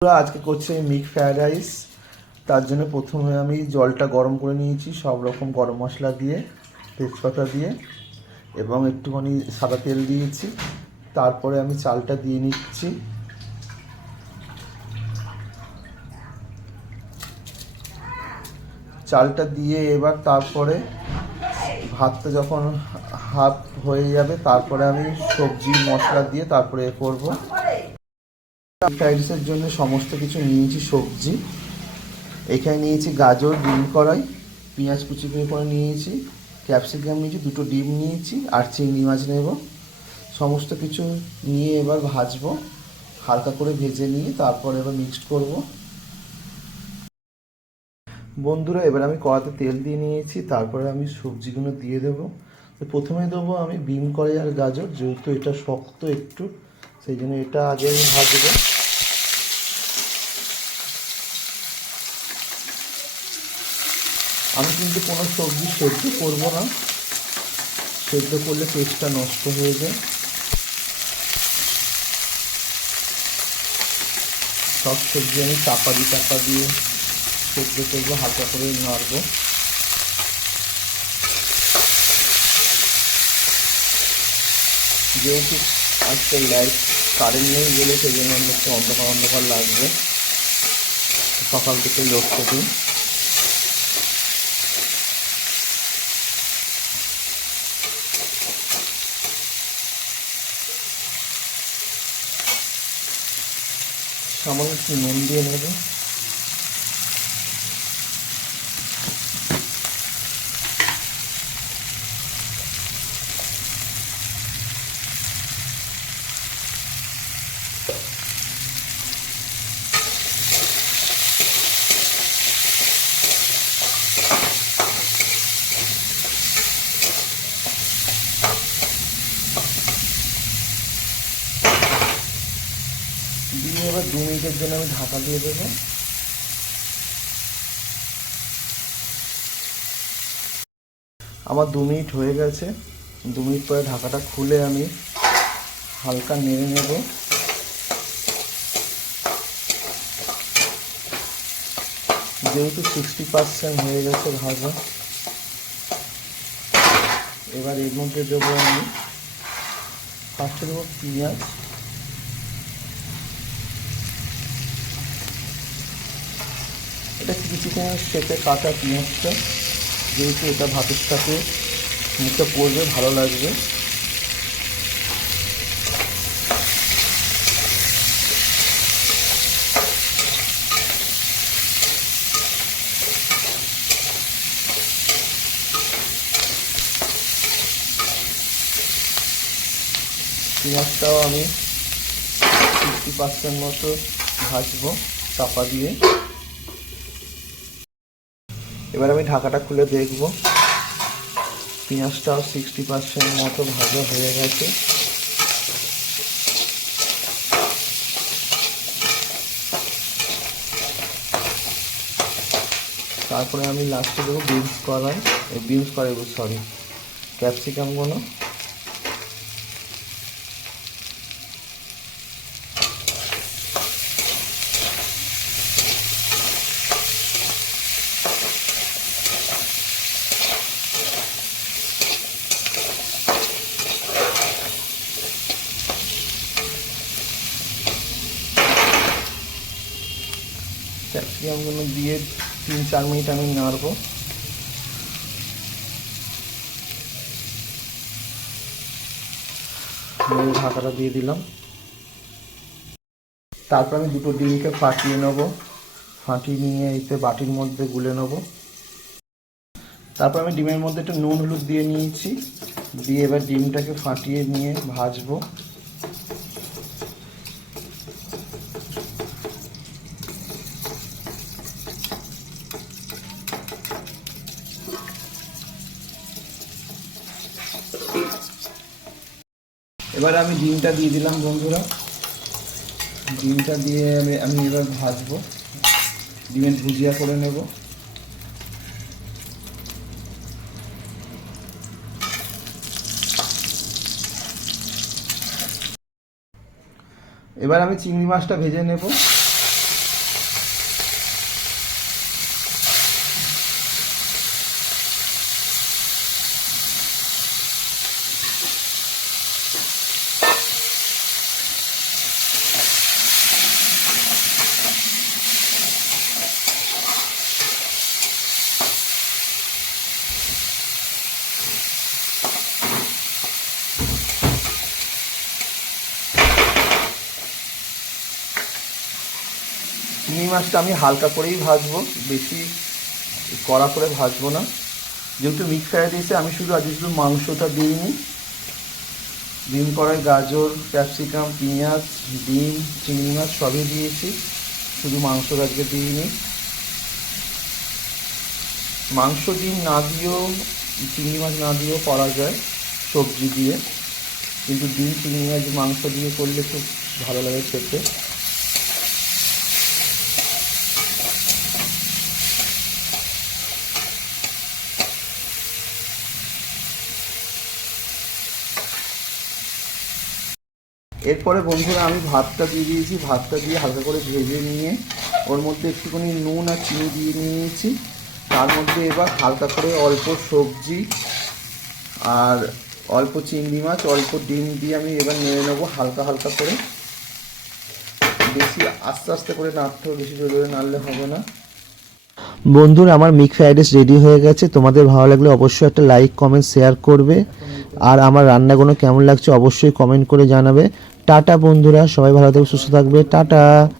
আজকে করছি mix fried rice. তার জন্য প্রথমে আমি জলটা গরম করে নিয়েছি সব রকম গরম মশলা দিয়ে, তেজপাতা দিয়ে এবং একটুখানি সাদা তেল দিয়েছি। তারপরে আমি চালটা দিয়ে নিচ্ছি। চালটা দিয়ে এবার তারপরে ভাতটা যখন হাফ হয়ে যাবে তারপরে আমি সবজি মশলা দিয়ে তারপরে করব। ফ্রাইড রাইসের জন্য সমস্ত কিছু নিয়েছি সবজি। এখানে নিয়েছি গাজর, ডিম কড়াই, পেঁয়াজ কুচি করে নিয়েছি, ক্যাপসিকাম নিয়েছি, দুটো ডিম নিয়েছি আর চিংড়ি মাছ নেব। সমস্ত কিছু নিয়ে এবার ভাজবো, হালকা করে ভেজে নিয়ে তারপর এবার মিক্সড করব। বন্ধুরা, এবার আমি কড়াতে তেল দিয়ে নিয়েছি, তারপরে আমি সবজিগুলো দিয়ে দেবো। প্রথমে দেবো আমি বিন কড়াই আর গাজর, যেহেতু এটা শক্ত একটু, সেই জন্য এটা আগে আমি ভাজবো। আমি কিন্তু কোনো সবজি সেদ্ধ করব না, সেদ্ধ করলে টেস্টটা নষ্ট হয়ে যায়। সব সবজি আমি চাপা দিয়ে সেদ্ধ করবো, হালকা করে নাড়বো। যেহেতু আজকে লাইট কারেন্ট নেই গেলে সেই জন্য একটু অন্ধকার লাগবে, সকাল থেকে লোডশেডিং। সামান্য একটু নুন দিয়ে নেবে। দিয়ে এবার 2 মিনিটের জন্য আমি ঢাকা দিয়ে দেবো। আমার 2 মিনিট হয়ে গেছে। 2 মিনিট পরে ঢাকাটা খুলে আমি হালকা নেড়ে নেব। যেহেতু 60% হয়ে গেছে ভাজা, এবার এর মধ্যে দেবো আমি ফার্স্টে দেবো পেঁয়াজ, এটা কিছুক্ষণ শেপে কাটা পেঁয়াজটা, যেহেতু এটা ভাতের সাথে মুখে পড়বে, ভালো লাগবে। পেঁয়াজটাও আমি 60% মতো ভাজবো চাপা দিয়ে। এবার আমি ঢাকাটা খুলে দেখব, পেঁয়াজটাও 60% মতো ভাজা হয়ে গেছে। তারপরে আমি লাস্টে দেবো ক্যাপসিকামগুলো। ক্যাপসিকামগুলো দিয়ে 3-4 মিনিট আমি নাড়বো। ঢাকাটা দিয়ে দিলাম। তারপর আমি দুটো ডিমকে ফাটিয়ে নেবো, ফাটিয়ে নিয়ে এতে বাটির মধ্যে গুলে নেব। তারপর আমি ডিমের মধ্যে একটু নুন হলুদ দিয়ে নিয়েছি, দিয়ে এবার ডিমটাকে ফাটিয়ে নিয়ে ভাজবো। এবার আমি ডিমটা দিয়ে দিলাম বন্ধুরা। ডিমটা দিয়ে আমি এবার ভাজবো, ডিমের ভুজিয়া করে নেব। এবার আমি চিংড়ি মাছটা ভেজে নেব। চিংড়ি মাছটা আমি হালকা করেই ভাজবো, বেশি কড়া করে ভাজবো না, যেহেতু মিক্স ফ্রাইড রাইসে আমি শুধু আজকে শুধু মাংসটা দিইনি, ডিম কড়াই গাজর ক্যাপসিকাম পেঁয়াজ ডিম চিংড়ি মাছ সবই দিয়েছি, শুধু মাংসটা আজকে দিইনি। মাংস ডিম না দিয়েও চিংড়ি মাছ না দিয়েও করা যায় সবজি দিয়ে, কিন্তু ডিম চিংড়ি মাছ মাংস দিয়ে করলে খুব ভালো লাগে খেতে। এরপরে বন্ধুরা আমি ভাতটা দিয়ে দিয়েছি, ভাতটা দিয়ে হালকা করে ভেজে নিয়ে ওর মধ্যে একটুখানি নুন আর চিনি দিয়ে নিয়েছি। তার মধ্যে এবার হালকা করে অল্প সবজি আর অল্প চিংড়ি মাছ অল্প ডিম দিয়ে আমি এবার নেড়ে নেবো হালকা হালকা করে, বেশি আস্তে আস্তে করে নাড়তে হবে, বেশি জোরে জোরে নাড়লে হবে না। বন্ধুরা আমার মিক্স ফ্রাইড রাইস রেডি হয়ে গেছে, তোমাদের ভালো লাগলে অবশ্যই একটা লাইক কমেন্ট শেয়ার করবে, আর আমার রান্নাগুলো কেমন লাগছে অবশ্যই কমেন্ট করে জানাবে। টাটা বন্ধুরা, সবাই ভালো থাকবে সুস্থ থাকবে, টাটা।